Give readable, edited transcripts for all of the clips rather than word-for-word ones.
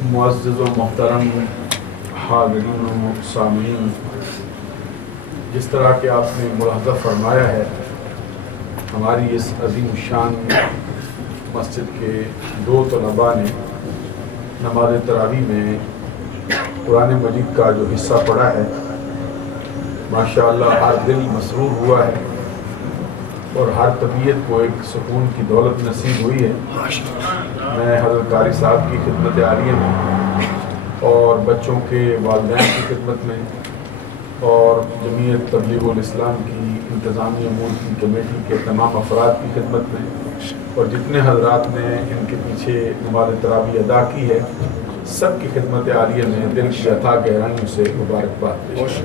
معزز و محترم حاضرین و سامعین، جس طرح کہ آپ نے ملاحظہ فرمایا ہے، ہماری اس عظیم الشان مسجد کے دو طلباء نے نماز تراویح میں قرآن مجید کا جو حصہ پڑھا ہے، ماشاءاللہ ہر دل مسرور ہوا ہے اور ہر طبیعت کو ایک سکون کی دولت نصیب ہوئی ہے۔ میں حضرت قاری صاحب کی خدمت عالیہ میں اور بچوں کے والدین کی خدمت میں اور جمعیت تبلیغ الاسلام کی انتظامی امور کی کمیٹی کے تمام افراد کی خدمت میں اور جتنے حضرات نے ان کے پیچھے نماز تراویح ادا کی ہے، سب کی خدمت عالیہ میں دل کی عطا گہرائیوں سے مبارکباد پیش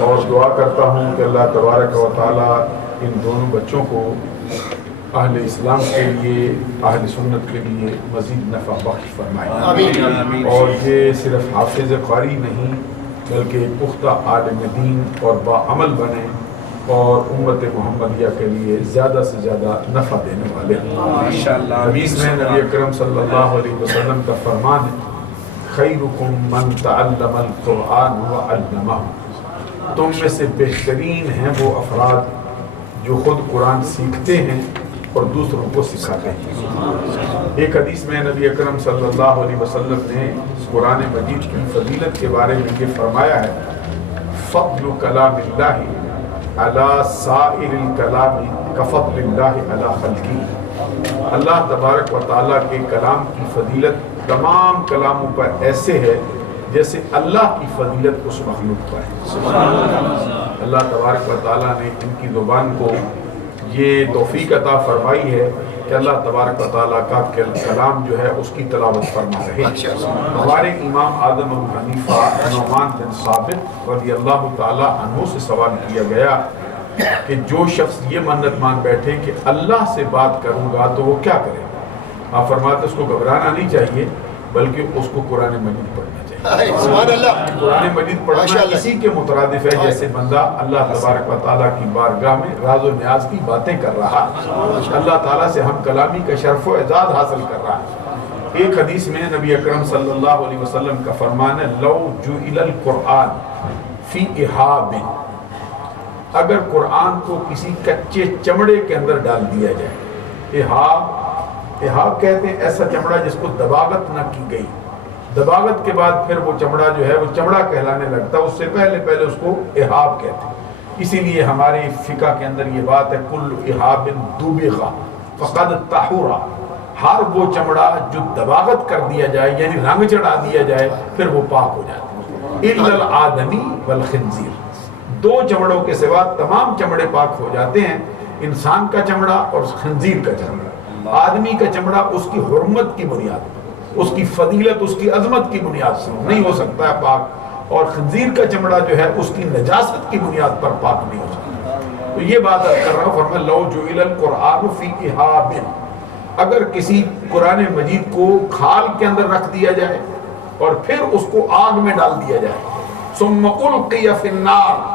اور دعا کرتا ہوں کہ اللہ تبارک و تعالی ان دونوں بچوں کو اہل اسلام کے لیے، اہل سنت کے لیے مزید نفع بخش فرمائے اور یہ صرف حافظ قاری نہیں بلکہ ایک پختہ عالم دین اور باعمل بنے اور امت محمدیہ کے لیے زیادہ سے زیادہ نفع دینے والے ہیں۔ حدیث میں نبی اکرم صلی اللہ علیہ وسلم کا فرمان ہے، خیرکم من تعلم القرآن وعلمہ، تم میں سے بہترین ہیں وہ افراد جو خود قرآن سیکھتے ہیں اور دوسروں کو سکھاتے ہیں۔ ایک حدیث میں نبی اکرم صلی اللہ علیہ وسلم نے قرآن مجید کی فضیلت کے بارے میں یہ فرمایا ہے، فضل کلام اللہ علی سائر الکلام کفضل اللہ علی خلقہ، اللہ تبارک و تعالیٰ کے کلام کی فضیلت تمام کلاموں پر ایسے ہے جیسے اللہ کی فضیلت اس مخلوق پر ہے۔ اللہ تبارک و تعالیٰ نے ان کی زبان کو یہ توفیق عطا فرمائی ہے کہ اللہ تبارک و تعالیٰ کا کلام جو ہے اس کی تلاوت فرما رہے ہیں۔ ہمارے امام اعظم ابو حنیفہ نعمان بن ثابت رضی اللہ تعالیٰ عنہ سے سوال کیا گیا کہ جو شخص یہ منت مان بیٹھے کہ اللہ سے بات کروں گا تو وہ کیا کرے؟ آپ فرماتے اس کو گھبرانا نہیں چاہیے بلکہ اس کو قرآن مجید پڑھنا چاہیے۔ سبحان اللہ۔ قرآن مجید پڑھنا اسی کے مترادف ہے جیسے بندہ اللہ تبارک و تعالیٰ کی بارگاہ میں راز و نیاز کی باتیں کر رہا ہے، اللہ تعالیٰ سے ہم کلامی کا شرف و اعزاز حاصل کر رہا ہے۔ ایک حدیث میں نبی اکرم صلی اللہ علیہ وسلم کا فرمان ہے، لو جعل القرآن فی احاب، اگر قرآن کو کسی کچے چمڑے کے اندر ڈال دیا جائے، احاب کہتے ہیں ایسا چمڑا جس کو دباغت نہ کی گئی، دباغت کے بعد پھر وہ چمڑا جو ہے وہ چمڑا کہلانے لگتا، اس سے پہلے اس کو احاب کہتے ہیں۔ اسی لیے ہماری فقہ کے اندر یہ بات ہے، کل احاب دبغ فقد طہر، ہر وہ چمڑا جو دباغت کر دیا جائے یعنی رنگ چڑھا دیا جائے پھر وہ پاک ہو جاتا ہے۔ الا الآدمی والخنزیر، دو چمڑوں کے سوا تمام چمڑے پاک ہو جاتے ہیں، انسان کا چمڑا اور خنزیر کا چمڑا۔ آدمی کا چمڑا اس کی حرمت کی بنیاد پر، اس کی فضیلت، اس کی عظمت کی بنیاد سے نہیں ہو سکتا ہے پاک، اور خنزیر کا چمڑا جو ہے اس کی نجاست کی بنیاد پر پاک نہیں ہو سکتا۔ تو یہ بات کر رہا ہوں، فرمایا لو جعل القرآن فی احاب، اگر کسی قرآن مجید کو کھال کے اندر رکھ دیا جائے اور پھر اس کو آگ میں ڈال دیا جائے، ثم القی فی النار،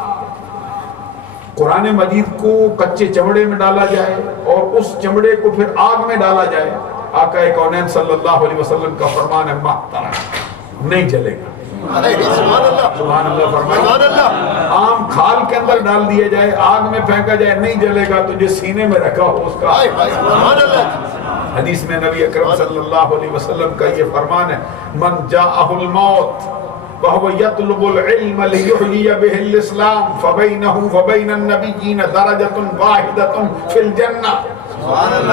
قرآن مجید کو کچے چمڑے میں ڈالا جائے اور اس چمڑے کو پھر آگ میں ڈالا جائے، آقا کونین صلی اللہ علیہ وسلم کا فرمان ہے، محترم نہیں جلے گا۔ سبحان اللہ فرمائے، عام کھال کے اندر ڈال دیا جائے، آگ میں پھینکا جائے، نہیں جلے گا، تو جس سینے میں رکھا ہو اس کا۔ حدیث میں نبی اکرم صلی اللہ علیہ وسلم کا یہ فرمان ہے، من جاءہ الموت وهو يطلب العلم ليحيي به الاسلام فبينه وبين النبيين درجة واحدة في الجنة،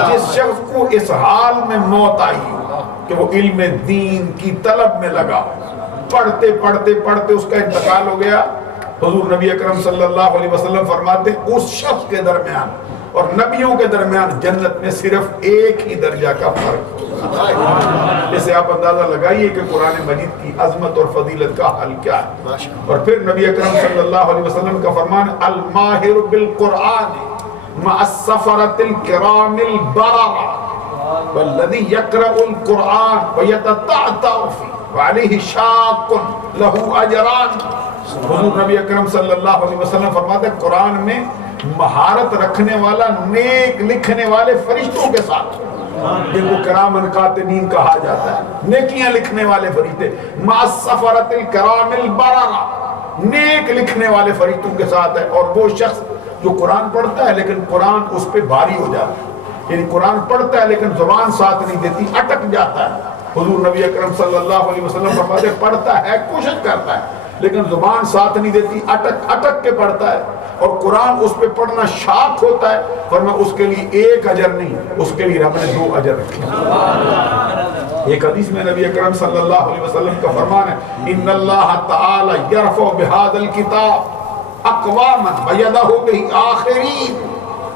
جس شخص کو اس حال میں موت آئی کہ وہ علم دین کی طلب میں لگا، پڑھتے پڑھتے پڑھتے اس کا انتقال ہو گیا، حضور نبی اکرم صلی اللہ علیہ وسلم فرماتے ہیں اس شخص کے درمیان اور نبیوں کے درمیان جنت میں صرف ایک ہی درجہ کا فرق ہوگا۔ اسے آپ اندازہ لگائیے کہ قرآن مجید کی عظمت اور فضیلت کا حل کیا ہے۔ اور پھر نبی اکرم صلی اللہ علیہ وسلم کا فرمان، الماہر بالقرآن مع السفرۃ الکرام البررہ والذی یقرأ القرآن ویتتعتع فیہ وعلیہ شاق لہ اجران۔ حضور نبی اکرم صلی اللہ علیہ وسلم فرماتے ہیں قرآن میں مہارت رکھنے والا نیک لکھنے والے فرشتوں کے ساتھ جن کو کرامن کاتبین کہا جاتا ہے، نیکیاں لکھنے والے فرشتے، مع السفرۃ الکرام البررہ، نیک لکھنے والے فرشتوں کے ساتھ ہے۔ اور وہ شخص جو قرآن پڑھتا ہے لیکن قرآن اس پہ بھاری ہو جاتا ہے، یعنی قرآن پڑھتا ہے لیکن زبان ساتھ نہیں دیتی، اٹک جاتا ہے۔ حضور نبی اکرم صلی اللہ علیہ وسلم فرماتے ہیں پڑھتا ہے، کوشش کرتا ہے لیکن زبان ساتھ نہیں دیتی، اٹک اٹک کے پڑھتا ہے، اور قرآن اس پہ پڑھنا شاق ہوتا ہے، فرمایا اس کے لیے ایک اجر نہیں، اس کے لیے رب نے 2 اجر رکھے۔ ایک حدیث میں نبی اکرم صلی اللہ علیہ وسلم کا فرمان ہے، ان اللہ تعالی یرفع بہذا الکتاب اقواما ویدہ بہ آخرین،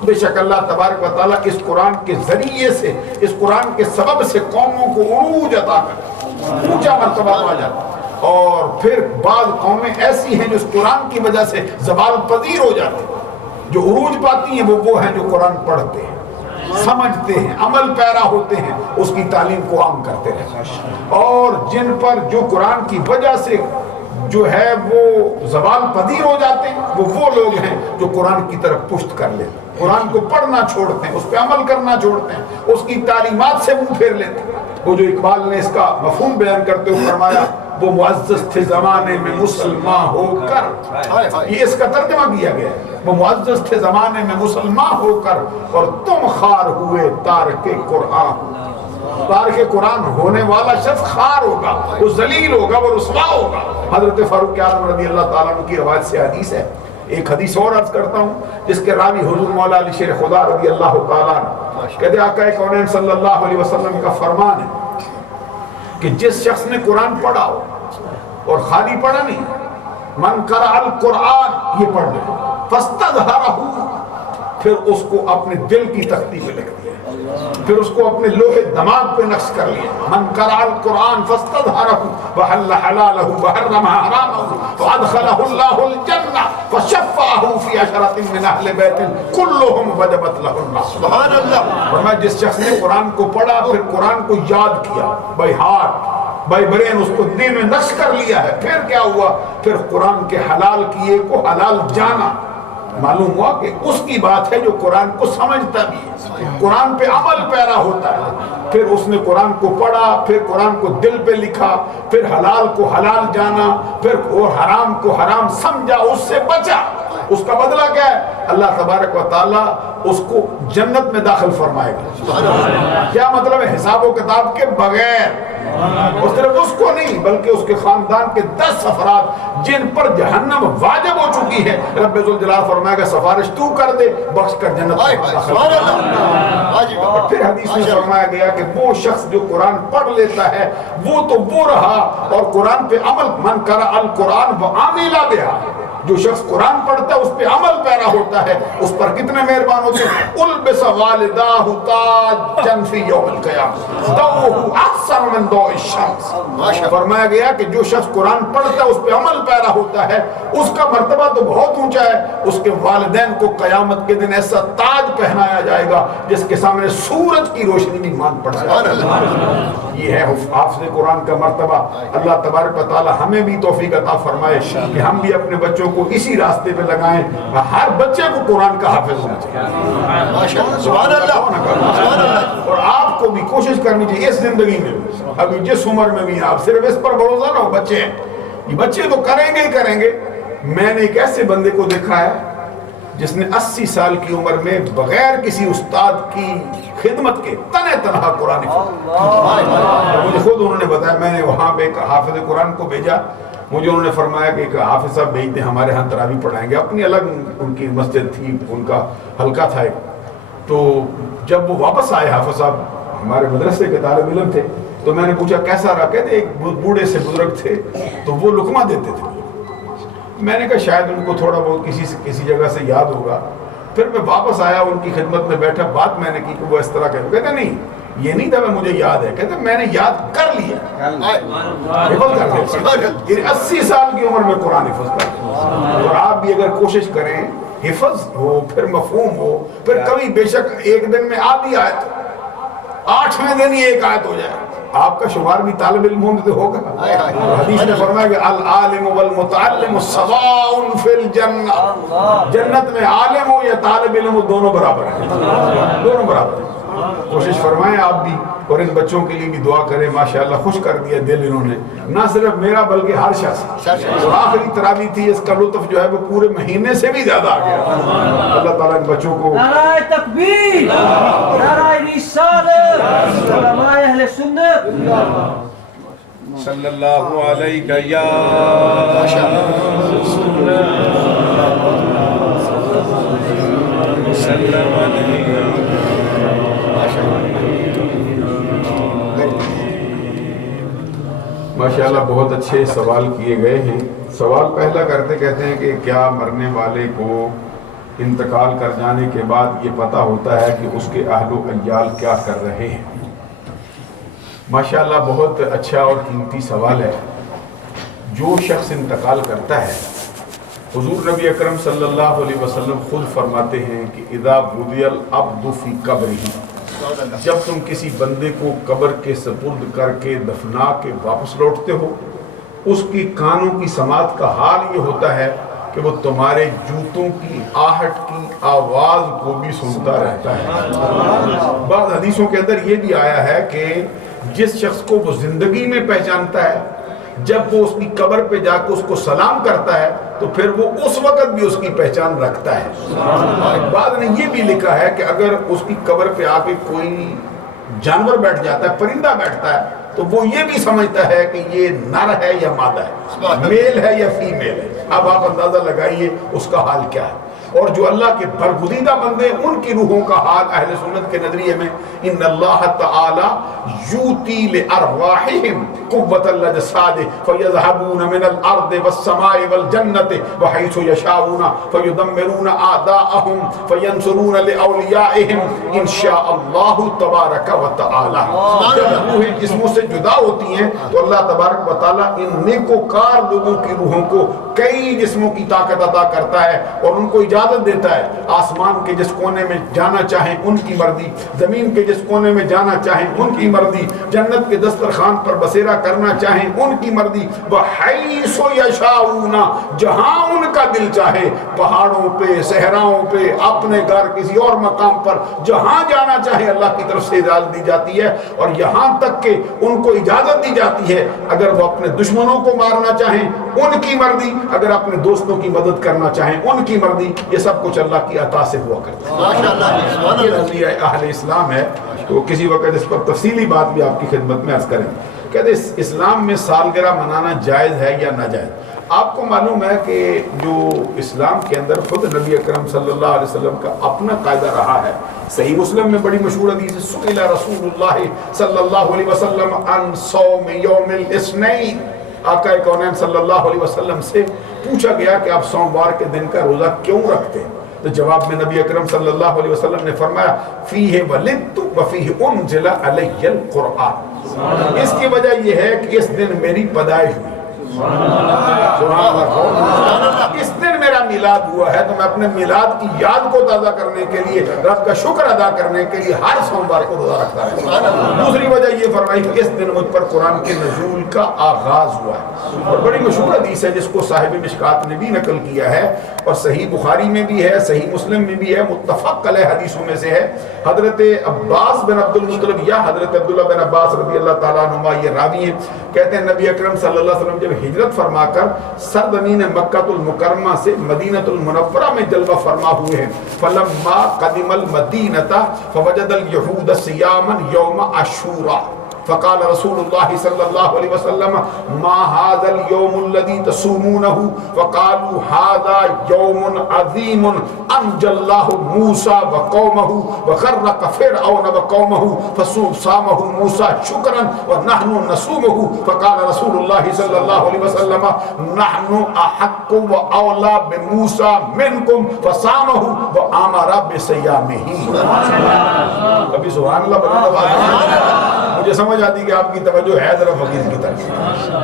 بے شک اللہ تبارک و تعالیٰ اس قرآن کے ذریعے سے، اس قرآن کے سبب سے قوموں کو عروج عطا کرتا ہے، اونچا مرتبہ پا جاتا ہے، اور پھر بعض قومیں ایسی ہیں جو اس قرآن کی وجہ سے زوال پذیر ہو جاتی ہیں۔ جو عروج پاتی ہیں وہ ہیں جو قرآن پڑھتے ہیں، سمجھتے ہیں، عمل پیرا ہوتے ہیں، اس کی تعلیم کو عام کرتے رہتے ہیں، اور جن پر جو قرآن کی وجہ سے جو ہے وہ زوال پذیر ہو جاتے ہیں، وہ لوگ ہیں جو قرآن کی طرف پشت کر لیتے ہیں، قرآن کو پڑھنا چھوڑتے ہیں، اس پہ عمل کرنا چھوڑتے ہیں، اس کی تعلیمات سے منہ پھیر لیتے ہیں۔ وہ جو اقبال نے اس کا مفہوم بیان کرتے ہوئے فرمایا، وہ معزز تھے زمانے میں مسلمان ہو کر، یہ اس کا ترجمہ کیا گیا ہے، وہ معزز تھے زمانے میں مسلمان ہو کر، اور تم خار ہوئے تارک قرآن۔ تارک قرآن ہونے والا شخص خار ہوگا، وہ ذلیل ہوگا، وہ رسوا ہوگا۔ حضرت فاروق اعظم رضی اللہ تعالیٰ عنہ کی روایت سے حدیث ہے، ایک حدیث اور عرض کرتا ہوں جس کے راوی حضور مولا علی شیر خدا رضی اللہ تعالیٰ عنہ کہتے ہیں، آقا کونین صلی اللہ علیہ وسلم کا فرمان ہے کہ جس شخص نے قرآن پڑھا ہو، اور خالی پڑھا نہیں، من قرأ القرآن، یہ پڑھ لے، فاستظہرہ، پھر اس کو اپنے دل کی تختی پہ لکھ دیا، پھر اس کو اپنے لوح دماغ پہ نقش کر لیا، من قرأ القرآن فاستظہرہ وحل حلالہ وحرم حرامہ فادخلہ اللہ الجنہ فشفعہ فی عشرۃ من اہل بیت کلہم وجبت لہ النار۔ سبحان اللہ۔ فرمایا جس شخص نے قرآن کو پڑھا، پھر قرآن کو یاد کیا، بائی ہارٹ، بائی برین، اس کو دل میں نقش کر لیا ہے، پھر کیا ہوا؟ پھر قرآن کے حلال کیے کو حلال جانا، معلوم ہوا کہ اس کی بات ہے جو قرآن کو سمجھتا بھی ہے، قرآن پہ عمل پیرا ہوتا ہے، پھر اس نے قرآن کو پڑھا، پھر قرآن کو دل پہ لکھا، پھر حلال کو حلال جانا، پھر وہ حرام کو حرام سمجھا، اس سے بچا۔ اس کا بدلہ کیا ہے؟ اللہ تبارک و تعالیٰ اس کو جنت میں داخل فرمائے گا۔ کیا مطلب ہے؟ حساب و کتاب کے بغیر، اور صرف اس کو نہیں بلکہ اس کے خاندان کے 10 افراد جن پر جہنم واجب ہو چکی ہے، رب ذوالجلال فرمائے گا سفارش تو کر دے، بخش کر جنت میں داخل۔ پھر حدیث میں فرمایا گیا کہ وہ شخص جو قرآن پڑھ لیتا ہے وہ تو وہ رہا، اور قرآن پہ عمل، من قرأ القرآن وعمل بہا، جو شخص قرآن پڑھتا ہے اس پہ عمل پیرا ہوتا ہے، اس پر کتنے مہربان ہوتے ہیں، البس والداہ تاجا فی یوم القیامہ ضوءہ احسن من ضوء الشمس۔ فرمایا گیا کہ جو شخص قرآن پڑھتا ہے اس پہ عمل پیرا ہوتا ہے، اس کا مرتبہ تو بہت اونچا ہے، اس کے والدین کو قیامت کے دن ایسا تاج پہنایا جائے گا جس کے سامنے سورج کی روشنی بھی مان پڑ جائے گا۔ یہ ہے حافظ قرآن کا مرتبہ۔ اللہ تبارک و تعالی ہمیں بھی توفیق عطا فرمائے کہ ہم بھی اپنے بچوں کو اسی راستے پہ لگائیں، ہر بچے کو قرآن کا حافظ ہونا چاہیے۔ سبحان اللہ۔ اور آپ کو بھی کوشش کرنی چاہیے اس زندگی میں، ابھی جس عمر میں بھی آپ صرف اس پر بھروسہ نہ ہو، بچے ہیں، یہ بچے تو کریں گے ہی کریں گے۔ میں نے ایک ایسے بندے کو دیکھا ہے جس نے 80 سال کی عمر میں بغیر کسی استاد کی خدمت کے تنہ تنہا قرآن مجھے خود انہوں نے بتایا، میں نے وہاں پہ ایک حافظ قرآن کو بھیجا، مجھے انہوں نے فرمایا کہ ایک حافظ صاحب بھیج دیں، ہمارے ہاں تراویح پڑھائیں گے۔ اپنی الگ ان کی مسجد تھی، ان کا حلقہ تھا ایک۔ تو جب وہ واپس آئے حافظ صاحب، ہمارے مدرسے کے طالب علم تھے، تو میں نے پوچھا کیسا رہا؟ کہتے ایک بوڑھے سے بزرگ تھے تو وہ لقمہ دیتے تھے۔ میں نے کہا شاید ان کو تھوڑا بہت کسی جگہ سے یاد ہوگا۔ پھر میں واپس آیا، ان کی خدمت میں بیٹھا، بات میں نے کی کہ وہ اس طرح کہتے، کہتے نہیں یہ نہیں تھا میں مجھے یاد ہے، کہتے میں نے یاد کر لیا، حفظ کر لیا۔ 80 سال کی عمر میں قرآن حفظ کر لیا۔ اور آپ بھی اگر کوشش کریں، حفظ ہو، پھر مفہوم ہو، پھر کبھی بے شک ایک دن میں آدھی آیت، 8ویں دن ہی ایک آیت ہو جائے، آپ کا شمار بھی طالب علم میں ہوگا۔ حدیث نے فرمایا کہ العالم والمتعلم سواء فی الجنہ، جنت میں عالم ہو یا طالب علم ہو دونوں برابر ہیں، دونوں برابر ہیں۔ کوشش فرمائیں آپ بھی، اور ان بچوں کے لیے بھی دعا کریں. ماشاءاللہ خوش کر دیا دل انہوں نے، نہ صرف میرا بلکہ ہر شخص. اور آخری تراویح تھی، اس کا لطف جو ہے وہ پورے مہینے سے بھی زیادہ آ گیا. اللہ تعالیٰ ان بچوں کو نعرہ تکبیر، نعرہ رسالت، علماء اہل سنت صلی اللہ علیہ یا وسلم علیہ. ماشاءاللہ بہت اچھے سوال کیے گئے ہیں. سوال پہلا کرتے کہتے ہیں کہ کیا مرنے والے کو انتقال کر جانے کے بعد یہ پتہ ہوتا ہے کہ اس کے اہل و عیال کیا کر رہے ہیں؟ ماشاءاللہ بہت اچھا اور قیمتی سوال ہے. جو شخص انتقال کرتا ہے، حضور نبی اکرم صلی اللہ علیہ وسلم خود فرماتے ہیں کہ اذا وضع العبد فی قبرہ، جب تم کسی بندے کو قبر کے سپرد کر کے دفنا کے واپس لوٹتے ہو، اس کی کانوں کی سماعت کا حال یہ ہوتا ہے کہ وہ تمہارے جوتوں کی آہٹ کی آواز کو بھی سنتا رہتا ہے. بعض حدیثوں کے اندر یہ بھی آیا ہے کہ جس شخص کو وہ زندگی میں پہچانتا ہے، جب وہ اس کی قبر پہ جا کے اس کو سلام کرتا ہے تو پھر وہ اس وقت بھی اس کی پہچان رکھتا ہے. بعد نے یہ بھی لکھا ہے کہ اگر اس کی قبر پہ آ کے کوئی جانور بیٹھ جاتا ہے، پرندہ بیٹھتا ہے، تو وہ یہ بھی سمجھتا ہے کہ یہ نر ہے یا مادہ ہے، میل ہے یا فیمیل ہے. اب آپ اندازہ لگائیے اس کا حال کیا ہے. اور جو اللہ کے برگزیدہ بندے، ان کی روحوں کا حال اہل سنت کے نظریے میں ان اللہ تعالی یوتی لارواحہم قوۃ الاجساد فیذهبون من الارض والسماء والجنۃ وحیث یشاءون فیدمرون اعداءهم فینصرون لاولیائہم ان شاء اللہ تبارک و تعالی. جب روحیں جسموں سے جدا ہوتی ہیں تو اللہ تبارک و تعالی ان نیکوکار لوگوں کی روحوں کو کئی جسموں کی طاقت عطا کرتا ہے اور ان کو اجازت دیتا ہے آسمان کے جس کونے میں جانا چاہیں ان کی مرضی، زمین کے جس کونے میں جانا چاہیں ان کی مرضی، جنت کے دسترخوان پر بسیرا کرنا چاہیں ان کی مرضی. وحیث یشاءون، جہاں ان کا دل چاہے، پہاڑوں پہ، صحراؤں پہ، اپنے گھر کسی اور مقام پر، جہاں جانا چاہے اللہ کی طرف سے اجازت دی جاتی ہے. اور یہاں تک کہ ان کو اجازت دی جاتی ہے اگر وہ اپنے دشمنوں کو مارنا چاہیں ان کی مرضی، اگر اپنے دوستوں کی مدد کرنا چاہیں ان کی مرضی. یہ سب کچھ اللہ کی عطا سے ہوا کرتا ہے. یہ نظریہ اہل اسلام ہے. تو کسی وقت اس پر تفصیلی بات بھی آپ کی خدمت میں عرض کریں. کہتے ہیں اسلام میں سالگرہ منانا جائز ہے یا ناجائز؟ آپ کو معلوم ہے کہ جو اسلام کے اندر خود نبی اکرم صلی اللہ علیہ وسلم کا اپنا قاعدہ رہا ہے. صحیح مسلم میں بڑی مشہور حدیث ہے، سئل رسول اللہ صلی اللہ علیہ وسلم عن صوم یوم الاثنین. آقا کونین صلی اللہ علیہ وسلم سے پوچھا گیا کہ آپ سوموار کے دن کا روزہ کیوں رکھتے ہیں؟ تو جواب میں نبی اکرم صلی اللہ علیہ وسلم نے فرمایا فیہ ولدت وفیہ انزل علی القرآن. اس کی وجہ یہ ہے کہ اس دن میری پیدائش ہوئی. اس دن میرا میلاد ہوا ہے، تو میں اپنے میلاد کی یاد کو تازہ کرنے کے لیے، رب کا شکر ادا کرنے کے لیے ہر سوموار کو روزہ رکھتا ہے. دوسری وجہ یہ فرمائی کہ اس دن مجھ پر قرآن کے نزول کا آغاز ہوا ہے. اور بڑی مشہور حدیث ہے جس کو صاحب مشکات نے بھی نقل کیا ہے اور صحیح بخاری میں بھی ہے، صحیح مسلم میں بھی ہے، متفق علیہ حدیثوں میں سے ہے. حضرت عباس بن عبد المطلب یا حضرت عبداللہ بن عباس رضی اللہ تعالیٰ عنہما یہ راوی ہیں، کہتے ہیں نبی اکرم صلی اللہ علیہ وسلم جب ہجرت فرما کر سرزمین مکہ المکرمہ سے مدینہ المنورہ میں جلوہ فرما ہوئے ہیں. فلما قدم المدینہ فوجد الیہود صیاما یوم عاشوراء فقال رسول اللہ صلی اللہ علیہ وسلم ما هذا اليوم الذي تصومونه فقالوا هذا يوم عظيم انجى الله موسى وقومه وغرق فرعون وقومه فصامه موسى شكرا ونحن نصومه فقال رسول الله صلى الله عليه وسلم نحن احق واولى بموسى منكم فصامه وامر بصيامه. ابھی سبحان اللہ بولنا مجھے سمجھ آتی کہ آپ کی توجہ ہے ذرا فقیر کی طرف.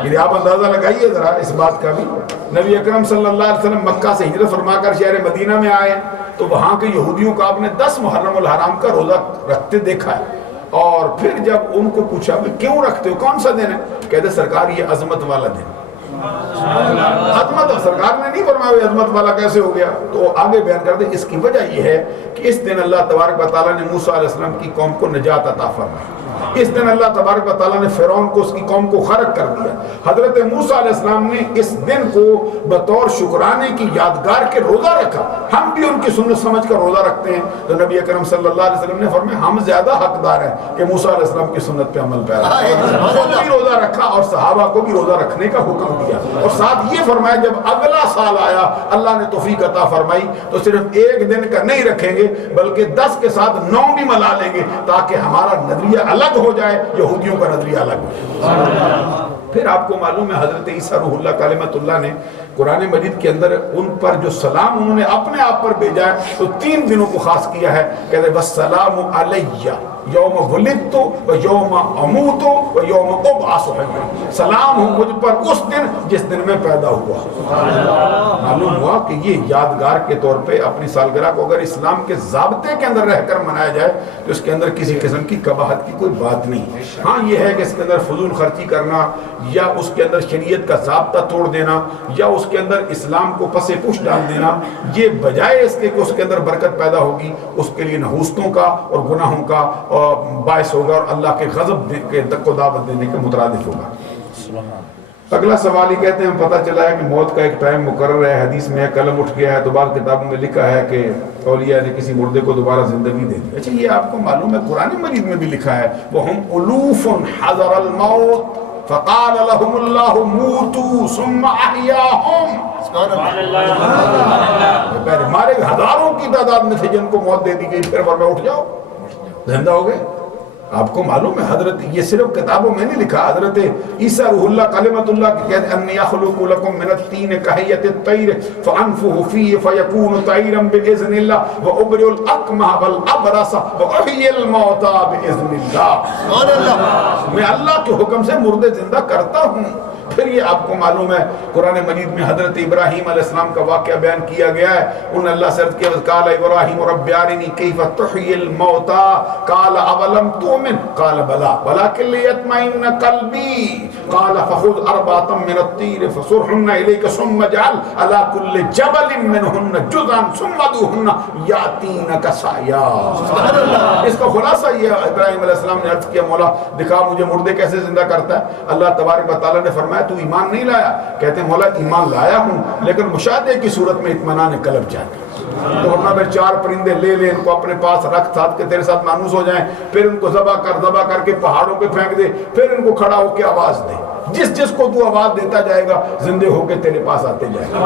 یعنی آپ اندازہ لگائیے ذرا اس بات کا بھی. نبی اکرم صلی اللہ علیہ وسلم مکہ سے ہجرت فرما کر شہر مدینہ میں آئے تو وہاں کے یہودیوں کا آپ نے 10 محرم الحرام کا روزہ رکھتے دیکھا ہے. اور پھر جب ان کو پوچھا کہ کیوں رکھتے ہو، کون سا دن ہے؟ کہتے سرکار یہ عظمت والا دن، عظمت سرکار نے نہیں فرمایا عظمت والا کیسے ہو گیا، تو آگے بیان کر دیں اس کی وجہ یہ ہے کہ اس دن اللہ تبارک و تعالیٰ نے موسیٰ علیہ السلام کی قوم کو نجات عطا فرمائی، اس دن اللہ تبارک و تعالیٰ نے فرعون کو اس کی قوم کو غرق کر دیا۔ حضرت موسیٰ علیہ السلام نے اس دن کو بطور شکرانے کی یادگار کے روزہ رکھا، ہم بھی ان کی سنت سمجھ کر روزہ رکھتے ہیں، تو نبی اکرم صلی اللہ علیہ وسلم نے فرمایا ہم زیادہ حقدار ہیں کہ موسیٰ علیہ السلام کی سنت پہ عمل پیرا، خود بھی روزہ رکھا اور صحابہ کو بھی روزہ رکھنے کا حکم دیا، اور ساتھ یہ فرمایا جب اگلا سال آیا اللہ نے توفیق عطا فرمائی تو صرف ایک دن کا نہیں رکھیں گے بلکہ 10 کے ساتھ 9 بھی ملا لیں گے تاکہ ہمارا نظریہ الگ ہو جائے، یہودیوں کا نظریہ الگ ہو جائے۔ پھر آپ کو معلوم ہے حضرت عیسیٰ روح اللہ کلمۃ اللہ نے قرآن مجید کے اندر ان پر جو سلام انہوں نے اپنے آپ پر بھیجا ہے تو 3 دنوں کو خاص کیا ہے، کہتے ہیں والسلام علیہ یوم ولدت و یوم اموت و یوم ابعث حیا، سلام ہو مجھ پر اس دن جس دن میں پیدا ہوا۔ معلوم ہوا کہ یہ یادگار کے طور پہ اپنی سالگرہ کو اگر اسلام کے ضابطے کے اندر رہ کر منایا جائے تو اس کے اندر کسی قسم کی قباحت کی کوئی بات نہیں۔ ہاں یہ ہے کہ اس کے اندر فضول خرچی کرنا یا اس کے اندر شریعت کا ضابطہ توڑ دینا یا اس کے اندر اسلام کو پس پش ڈال دینا، یہ بجائے اس کے کہ اس کے اندر برکت پیدا ہوگی اس کے لیے نحوستوں کا اور گناہوں کا باعث ہوگا اور اللہ کے غضب کے کو دعوت دینے کے مترادف ہوگا۔ اگلا سوال ہی کہتے ہیں پتہ چلا ہے کہ موت کا ایک ٹائم مقرر ہے، حدیث میں قلم اٹھ گیا ہے تو بعض کتابوں میں لکھا ہے کہ اولیاء نے کسی مردے کو دوبارہ زندگی دے دی۔ اچھا یہ آپ کو معلوم ہے قرآن مجید میں بھی لکھا ہے وَهُمْ أُلُوفٌ حَذَرَ الْمَوْتِ فَقَالَ لَهُمُ اللَّهُ مُوتُوا ثُمَّ أَحْيَاهُمْ۔ پہلے مارے ہزاروں کی تعداد میں تھے جن کو موت دے دی گئی، پھر فرمایا اٹھ جاؤ زندہ ہو گئے۔ آپ کو معلوم ہے حضرت یہ صرف کتابوں میں نہیں لکھا، حضرت عیسیٰ روح اللہ کلمۃ اللہ کی کہتے ہیں انی اخلق لکم من الطین کہیۃ الطیر فانفخ فیہ فیکون طیرا باذن اللہ وابرئ الاکمہ والابرص واحیی الموتى باذن اللہ۔ سبحان اللہ، میں اللہ کے حکم سے مردے زندہ کرتا ہوں۔ پھر یہ آپ کو معلوم ہے قرآن مجید میں حضرت ابراہیم علیہ السلام کا واقعہ بیان کیا گیا ہے، انہوں نے اللہ سے عرض کیا قال ابراہیم رب ارنی کیف تحیی الموتى قال اولم تؤمن قال بلی ولکن لیطمئن قلبی قال فخذ اربعة من الطیر فصرهن الیک ثم اجعل على كل جبل منهن جزءا ثم ادعوهن یاتینک سعیا۔ اس کا خلاصہ یہ ابراہیم علیہ السلام نے عرض کیا مولا دکھا مجھے مردے کیسے زندہ کرتا ہے، اللہ تبارک و تعالیٰ نے فرمایا تو ایمان نہیں لایا، کہتے ہیں مولا ایمان لایا ہوں لیکن مشاہدے کی صورت میں اطمینان قلب چاہتے ہیں، تو ورنہ پھر 4 پرندے لے لے ان کو اپنے پاس رکھ ساتھ کے تیرے ساتھ مانوس ہو جائیں، پھر ان کو ذبح کر کے پہاڑوں پہ پھینک دے، پھر ان کو کھڑا ہو کے آواز دے، جس کو تو آواز دیتا جائے گا زندے ہو کے تیرے پاس آتے جائے گا۔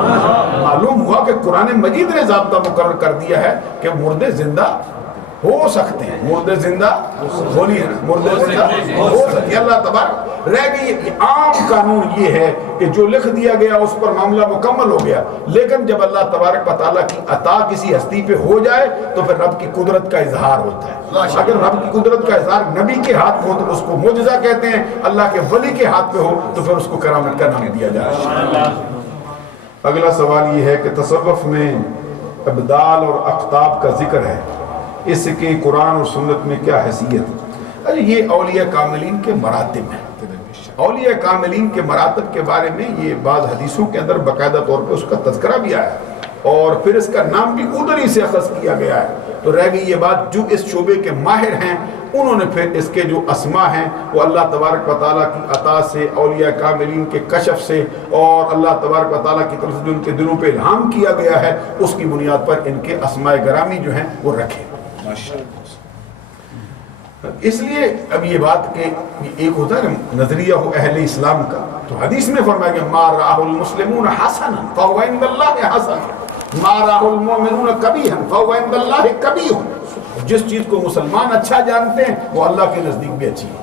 معلوم ہوا کہ قرآن مجید نے ضابطہ مقرر کر دیا ہے کہ مردے زندہ ہو سکتے ہیں، مردے زندہ بولیے مردے زندہ ہو سکتے ہیں۔ اللہ تبارک رہ گئی عام قانون یہ ہے کہ جو لکھ دیا گیا اس پر معاملہ مکمل ہو گیا، لیکن جب اللہ تبارک و تعالیٰ کی عطا کسی ہستی پہ ہو جائے تو پھر رب کی قدرت کا اظہار ہوتا ہے۔ اگر رب کی قدرت کا اظہار نبی کے ہاتھ میں ہو تو اس کو معجزہ کہتے ہیں، اللہ کے ولی کے ہاتھ پہ ہو تو پھر اس کو کرامت کا نام دیا جائے۔ اگلا سوال یہ ہے کہ تصوف میں ابدال اور اقطاب کا ذکر ہے، اس کے قرآن اور سنت میں کیا حیثیت ہے؟ یہ اولیاء کاملین کے مراتب ہیں۔ اولیاء کاملین کے مراتب کے بارے میں یہ بعض حدیثوں کے اندر باقاعدہ طور پہ اس کا تذکرہ بھی آیا ہے اور پھر اس کا نام بھی ادھر ہی سے اخذ کیا گیا ہے، تو رہ گئی یہ بات جو اس شعبے کے ماہر ہیں انہوں نے پھر اس کے جو اسماء ہیں وہ اللہ تبارک و تعالیٰ کی عطا سے، اولیاء کاملین کے کشف سے اور اللہ تبارک و تعالیٰ کی طرف سے جو ان کے دلوں پہ الہام کیا گیا ہے اس کی بنیاد پر ان کے اسماء گرامی جو ہیں وہ رکھے۔ اس لیے اب یہ بات کہ ایک ہوتا ہے نظریہ ہو اہل اسلام کا، تو حدیث میں فرمایا گیا ما رآہ المسلمون حسنا فهو عند اللہ حسن ما رآہ المؤمنون قبیحا فهو عند اللہ قبیح۔ جس چیز کو مسلمان اچھا جانتے ہیں وہ اللہ کے نزدیک بھی اچھی ہے،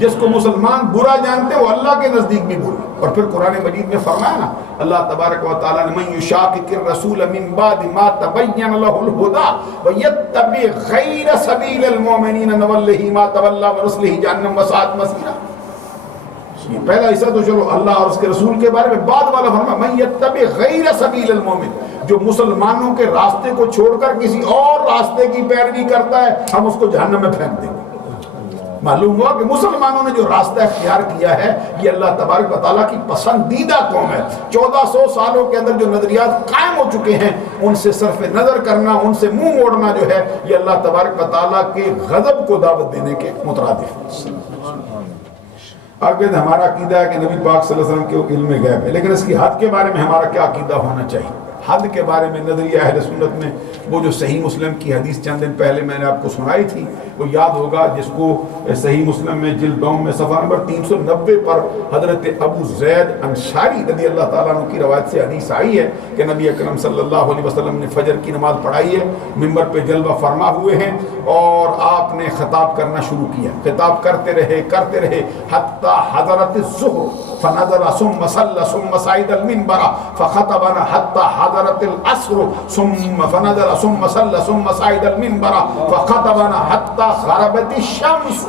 جس کو مسلمان برا جانتے ہیں وہ اللہ کے نزدیک بھی برا۔ اور پھر قرآن مجید میں فرمایا نا اللہ تبارک و تعالیٰ نے من یشاقق الرسول من بعد ما تبین له الهدى ویتبع غیر سبیل المؤمنین نولہ ما تولی ونصلہ جہنم وساءت مصیرا۔ یہ پہلا حصہ تو چلو اللہ اور اس کے رسول کے بارے میں، بعد والا فرمایا من یتبع غیر سبیل المؤمن، جو مسلمانوں کے راستے کو چھوڑ کر کسی اور راستے کی پیروی کرتا ہے ہم اس کو جہنم میں پھینک دیں گے۔ معلوم ہوا کہ مسلمانوں نے جو راستہ اختیار کیا ہے یہ اللہ تبارک و تعالیٰ کی پسندیدہ قوم ہے۔ 1400 سالوں کے اندر جو نظریات قائم ہو چکے ہیں ان سے صرف نظر کرنا، ان سے منہ موڑنا جو ہے یہ اللہ تبارک و تعالیٰ کے غضب کو دعوت دینے کے مترادف ہے۔ آگے ہمارا عقیدہ ہے کہ نبی پاک صلی اللہ علیہ وسلم کے علم غیب ہے، لیکن اس کی حد کے بارے میں ہمارا کیا عقیدہ ہونا چاہیے؟ حد کے بارے میں نظریہ اہل سنت میں وہ جو صحیح مسلم کی حدیث چند دن پہلے میں نے آپ کو سنائی تھی، وہ یاد ہوگا، جس کو صحیح مسلم میں جلد دوم میں صفحہ نمبر 390 پر حضرت ابو زید انصاری رضی اللہ تعالیٰ عنہ کی روایت سے حدیث آئی ہے کہ نبی اکرم صلی اللہ علیہ وسلم نے فجر کی نماز پڑھائی ہے، منبر پہ جلوہ فرما ہوئے ہیں اور آپ نے خطاب کرنا شروع کیا، خطاب کرتے رہے حتی حضرت الظہر فنظر ثم صلى ثم صعد المنبر فخطبنا حتى حضرت العصر ثم فنظر ثم صلى ثم صعد المنبر فخطبنا حتى غربت الشمس۔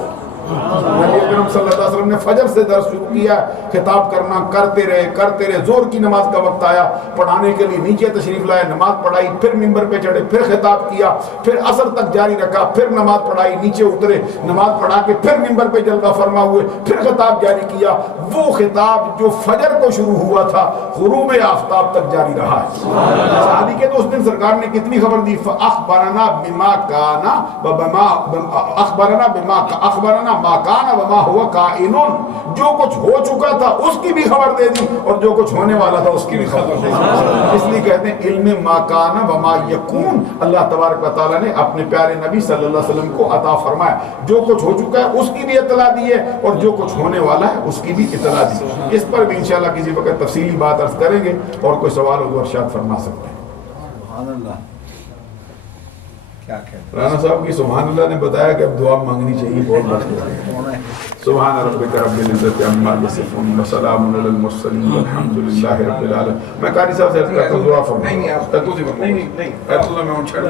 نبی اکرم صلی اللہ علیہ وسلم نے فجر سے درس شروع کیا، خطاب کرنا کرتے رہے، زور کی نماز کا وقت آیا، پڑھانے کے لیے نیچے تشریف لائے، نماز پڑھائی، پھر منبر پہ چڑھے، پھر خطاب کیا، پھر عصر تک جاری رکھا، پھر نماز پڑھائی، نیچے اترے، نماز پڑھا کے پھر منبر پہ جلوہ فرما ہوئے، پھر خطاب جاری کیا۔ وہ خطاب جو فجر کو شروع ہوا تھا غروب آفتاب تک جاری رہا ہے۔ صحابی کے تو اس دن سرکار نے کتنی خبر دی، اخبرنا بما کانا اخبرنا ما کان وما ہوا کائن، جو کچھ ہو چکا تھا اس کی بھی خبر دے دی اور جو کچھ ہونے والا تھا اس کی بھی خبر دے دی۔ اس لیے کہتے ہیں علم ما کان وما یکون اللہ تبارک و تعالیٰ نے اپنے پیارے نبی صلی اللہ علیہ وسلم کو عطا فرمایا، جو کچھ ہو چکا ہے اس کی بھی اطلاع دی ہے اور جو کچھ ہونے والا ہے اس کی بھی اطلاع دی۔ اس پر بھی انشاءاللہ کسی وقت تفصیلی بات عرض کریں گے، اور کوئی سوال ہو تو ارشاد فرما سکتے ہیں۔ سبحان اللہ، کیا کہتے رانا صاحب کی سبحان اللہ نے بتایا کہ اب دعا مانگنی چاہیے، بہت بات۔ سبحان ربک رب العزت عما یصفون وسلام علی المرسلین والحمد للہ رب العالمین۔ میں قاری صاحب سے عرض کرتا ہوں دعا فرمائیں۔ نہیں آپ اللہ میں چھڑ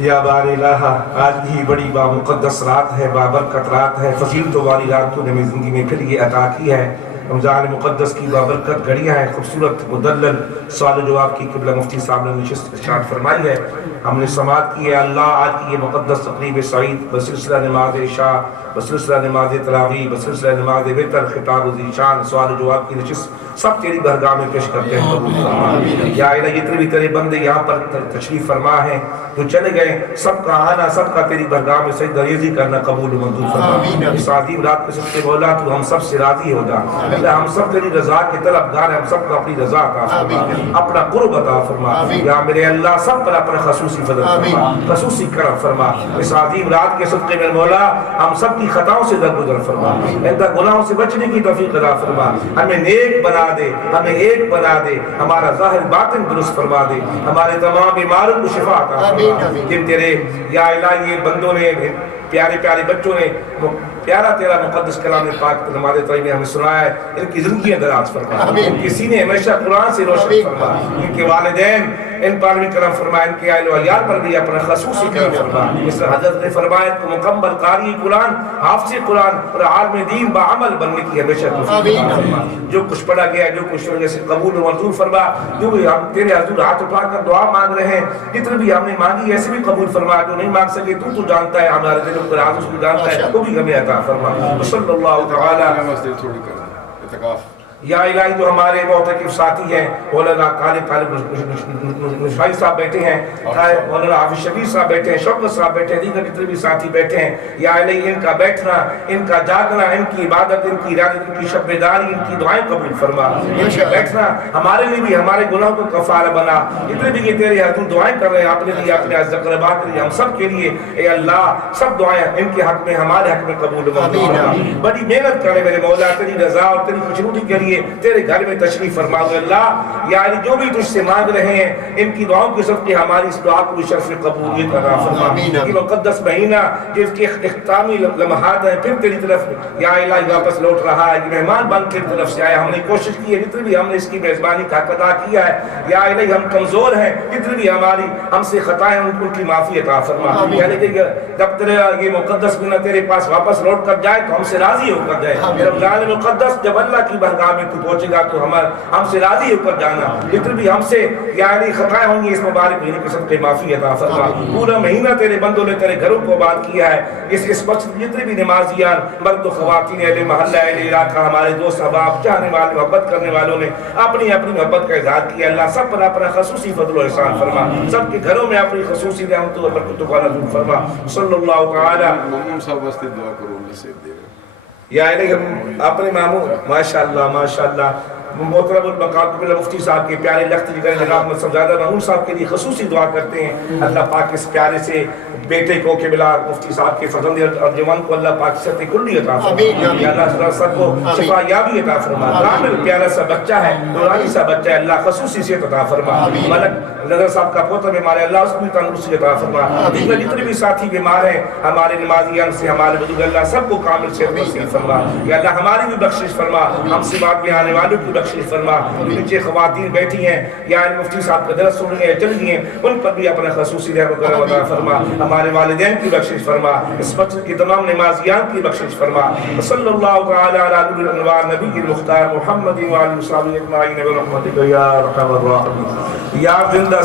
یا بار الہ، آج بھی بڑی بامقدس رات ہے، بابرکت رات ہے، فضیلت والی رات تو نے میری زندگی میں پھر یہ عطا کی ہے۔ رمضان مقدس کی بابرکت گھڑیاں ہیں، خوبصورت مدلل سوال و جواب کی قبلہ مفتی صاحب نے نشست ارشاد فرمائی ہے، ہم نے سماعت کی ہے۔ اللہ آج کی یہ مقدس تقریب سعید بسلسلہ نماز عشاء، بسلسلہ نماز تراویح، بسلسلہ نماز وتر، خطاب و ذیشان، سوال و جواب کی نشست سب تیری بارگاہ میں پیش کرتے ہیں، قبول فرما۔ یا الہی اتنے بھی تیرے بندے یہاں پر تشریف فرما ہیں، جو چلے گئے، سب کا آنا، سب کا تیری بارگاہ میں سجدہ ریزی کرنا قبول و منظور فرما۔ اس عظیم رات کے سب کے مولا تو ہم سب سے راضی ہو جا، اللہ ہم سب تیری رضا کے طلبگار ہیں، ہم سب کو اپنی رضا عطا فرما، اپنا قرب عطا فرما۔ یا میرے اللہ سب پر اپنا خصوصی فضل فرما، خصوصی کرم فرما۔ اس عظیم رات کے صدقے میں مولا ہم سب کی خطاؤں سے درگزر فرما، اندر گناہوں سے بچنے کی توفیق عطا فرما، ہمیں نیک بنا دے، ہمیں ایک بنا دے، ہمارا ظاہر باطن درست فرما دے، ہمارے تمام بیماروں کو شفا عطا فرما۔ کہ تیرے یا الہی یہ بندوں نے، پیارے پیارے بچوں نے پیارا تیرا مقدس کلام پاک نماز طیب میں ہمیں سنایا ہے، ان کی زندگیاں دراز فرما، ان کی سینے ہمیشہ قرآن سے روشن فرما، ان کے والدین ان پر بھی کرم فرما، ان کے اہل و عیال پر بھی اپنا خصوصی کرم فرما۔ اس طرح حضرت نے فرمایا کہ مکمل قاری قرآن، حافظ قرآن اور عالم دین بعمل بننے کی ہمیشہ توفیق فرما۔ جو کچھ پڑھا گیا، جو کچھ سنا گیا قبول و منظور فرما۔ جو بھی ہم تیرے حضور ہاتھ اٹھا کر دعا مانگ رہے ہیں، جتنے بھی ہم نے مانگی ایسے بھی قبول فرما، جو نہیں مانگ سکے تو جانتا ہے، ہمارے دلوں پر آج اس کو جانتا ہے، وہ بھی ہمیں عطا فرما۔ صلی اللہ تعالی تھوڑی کر اعتکاف۔ یا الہی جو ہمارے معتکف ساتھی ہیں، مولانا طالب نشائی صاحب بیٹھے ہیں، مولانا حافظ شبیر صاحب بیٹھے ہیں، شوکت صاحب بیٹھے ہیں، دیگر جتنے بھی ساتھی بیٹھے ہیں، یا الہی ان کا بیٹھنا، ان کا جاگنا، ان کی عبادت، ان کی ارادت، ان کی شب بیداری، ان کی دعائیں قبول فرما۔ ان کا بیٹھنا ہمارے لیے بھی ہمارے گناہوں کو کفارہ بنا۔ جتنے بھی یہ تیرے حضور دعائیں کر رہے ہیں اپنے لیے، اپنے اقربات کے لیے، ہم سب کے لیے، اے اللہ سب دعائیں ان کے حق میں، ہمارے حق میں قبول فرما۔ بڑی محنت کرے میرے مولا تیری رضا اور تیری خوشنودی کے لیے تیرے گھر میں تشریف فرما دے اللہ۔ یا جو بھی تجھ سے مانگ رہے ہیں ان کی دعاؤں کے صدقے ہماری اس دعا کو شرف قبولیت عطا فرما۔ یہ مقدس مہینہ جس کے اختتامی لمحات ہیں پھر تیری طرف یا الہی واپس لوٹ رہا ہے، یہ مہمان بن کے طرف سے آیا، ہم نے کوشش کی ہے، جتنی بھی ہم نے اس کی میزبانی کا ادا کیا ہے، یا الہی ہم کمزور ہیں، جتنی بھی ہماری ہم سے خطائیں ان کی معافی عطا فرما۔ یعنی کہ جب تیرا یہ مقدس مہینہ تیرے پاس واپس لوٹ کر جائے تو ہم سے راضی ہو کر جائے۔ رمضان مقدس جب اللہ کی بارگاہ میں میں تو پہنچے گا تو ہم سے راضی ہو کر جانا. جتنے بھی ہم سے یعنی خطائیں ہوں گی اس مبارک مہینے کے صدقے معافی عطا فرما. پورا مہینہ تیرے بندوں نے تیرے گھروں کو آباد کیا ہے. اس مسجد جتنے بھی نمازیان مرد و خواتین اہل محلہ اہل علاقہ ہمارے دوست احباب چاہنے والے محبت کرنے والوں نے اپنی اپنی محبت کا اظہار کیا. اللہ سب پر اپنا خصوصی فضل و احسان فرما. سب کے گھروں میں اپنی خصوصی رحمت و برکت کو نازل فرما. صلی اللہ تعالی مامون صاحب واسطے دعا کرو اللہ سے دے رہے یا الہی اپنے ماموں ماشاءاللہ ماشاءاللہ محترم المقام قبلہ مفتی صاحب کے پیارے لخت جگر جناب محمد زیادہ مامون صاحب کے لیے خصوصی دعا کرتے ہیں. اللہ پاک اس پیارے سے بیٹے کو قبلہ مفتی صاحب کے فرزند اور جوان کو اللہ پاک صحت کلی عطا فرما. یا اللہ سب کو شفا یابی عطا فرما. کامل پیارا سا بچہ ہے, نورانی سا بچہ ہے, اللہ خصوصی صحت عطا فرما. ملک نظر صاحب کا پوتا بیمار ہے, اللہ اس کو تندرستی عطا فرما. دیگر جتنے بھی ساتھی بیمار ہیں ہمارے نمازیان سے ہمارے بزرگ, اللہ سب کو کامل صحت نصیب فرما. یا اللہ ہماری بھی بخشش فرما, ہم سے بعد میں آنے والوں کی بخشش فرما. نیچے خواتین بیٹھی ہیں یا مفتی صاحب کا درس سن رہی ہیں چل گئی ہیں, ان پر بھی اپنا خصوصی رحمت و کرم عطا فرما. ہمارے والدین کی بخشش فرما, اس مسجد کی تمام نمازیان کی بخشش فرما. صلی اللہ تعالی علی نبی المختار محمد وعلی صحابہ اجمعین برحمتک یا ارحم الراحمین. یا زندہ